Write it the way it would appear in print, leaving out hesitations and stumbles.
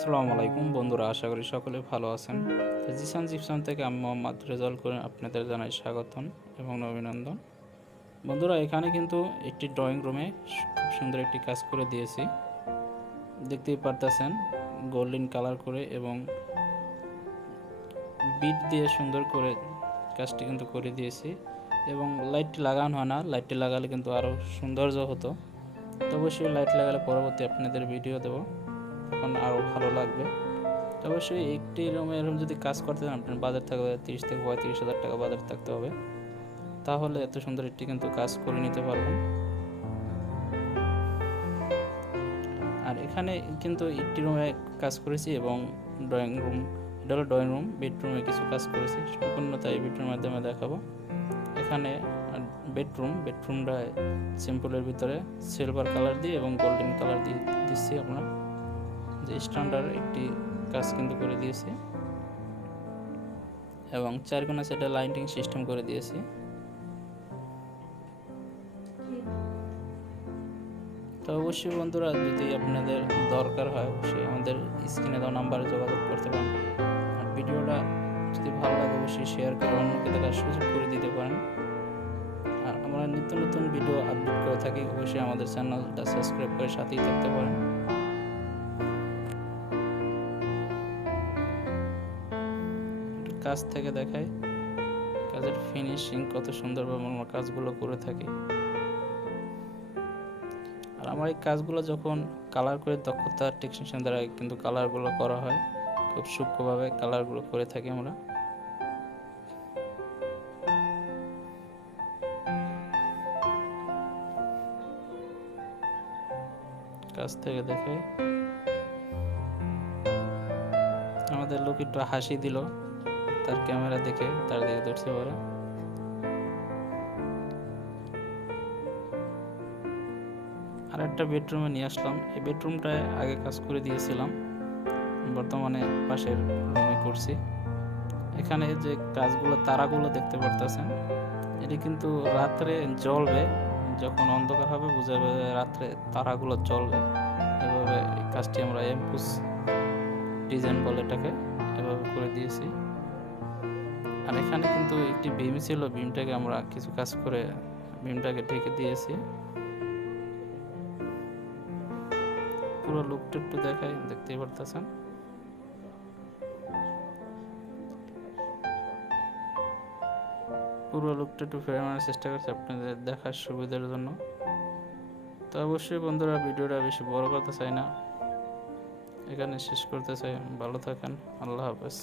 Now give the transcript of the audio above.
আসসালামু আলাইকুম বন্ধুরা, আশা করি সকলে ভালো আছেন। তো জিসান জিপসান থেকে আমি মোহাম্মদ রেজাউল করে আপনাদের জানাই স্বাগতম এবং অভিনন্দন। বন্ধুরা, এখানে কিন্তু একটি ড্রয়িং রুমে খুব সুন্দর একটি কাজ করে দিয়েছি, দেখতেই পারতেছেন। গোল্ডেন কালার করে এবং বিট দিয়ে সুন্দর করে কাজটি কিন্তু করে দিয়েছি এবং লাইট লাগানো হয় না, লাইটটি লাগালে কিন্তু আরও সৌন্দর্য হতো। তো অবশ্যই লাইট লাগালে পরবর্তী আপনাদের ভিডিও দেবো, তখন আরও ভালো লাগবে। তো অবশ্যই একটি রুমে এরকম যদি কাজ করতে চান, আপনার বাজার থাকবে 30 থেকে 35 হাজার টাকা বাজার থাকতে হবে, তাহলে এত সুন্দর একটি কিন্তু কাজ করে নিতে পারবেন। আর এখানে কিন্তু একটি রুমে কাজ করেছি এবং ড্রয়িং রুম, এটা হলো ড্রয়িং রুম, বেডরুমে কিছু কাজ করেছি, সম্পূর্ণতা এই ভিডিওর মাধ্যমে দেখাবো। এখানে বেডরুমটা সিম্পলের ভিতরে সিলভার কালার দিয়ে এবং গোল্ডেন কালার দিয়ে দিচ্ছি, আপনার যে স্ট্যান্ডার্ড একটি কাজ কিন্তু করে দিয়েছি এবং চারকোনা সেটা লাইটিং সিস্টেম করে দিয়েছি। তো অবশ্যই বন্ধুরা, যদি আপনাদের দরকার হয় অবশ্যই আমাদের স্ক্রিনে দেওয়া নাম্বারে যোগাযোগ করতে পারেন। আর ভিডিওটা যদি ভালো লাগে অবশ্যই শেয়ার করে অন্যকে দেখার সুযোগ করে দিতে পারেন। আর আমরা নিত্য নতুন ভিডিও আপলোড করে থাকি, অবশ্যই আমাদের চ্যানেলটা সাবস্ক্রাইব করে সাথেই থাকতে পারেন। কাজ থেকে দেখাই কাজের ফিনিশিং কত সুন্দরভাবে আমরা কাজগুলো করে থাকি। আর আমার এই কাজগুলো যখন কালার করে দক্ষতা টেকনিশিয়ান দ্বারা কিন্তু কালারগুলো করা হয়, খুব সূক্ষ্মভাবে কালারগুলো করে থাকি আমরা। কাজ থেকে দেখে আমাদের লোক একটু হাসি দিল, তার ক্যামেরা দেখে তার দিকে ধরতে পারে। আর একটা বেডরুমে নিয়ে আসলাম, এই বেডরুমটায় আগে কাজ করে দিয়েছিলাম, বর্তমানে পাশের রুমে করছি। এখানে যে কাজগুলো তারাগুলো দেখতে পারতেছেন, এটি কিন্তু রাত্রে জ্বলবে, যখন অন্ধকার হবে বুঝাবে রাত্রে তারাগুলো জ্বলবে। এভাবে এই কাজটি আমরা এমপুস ডিজাইন বলে এটাকে, এভাবে করে দিয়েছি। আর এখানে কিন্তু একটি বিম ছিল, বিমটাকে আমরা কিছু কাজ করে বিমটাকে ঢেকে দিয়েছি। পুরো লুকটা একটু দেখাই, দেখতেই পারতেছেন। পুরো লুকটা একটু ফ্রেম আনার চেষ্টা করছি আপনাদের দেখার সুবিধার জন্য। তো অবশ্যই বন্ধুরা, ভিডিওটা বেশি বড় করতে চাই না, এখানে শেষ করতে চাই। ভালো থাকেন, আল্লাহ হাফেজ।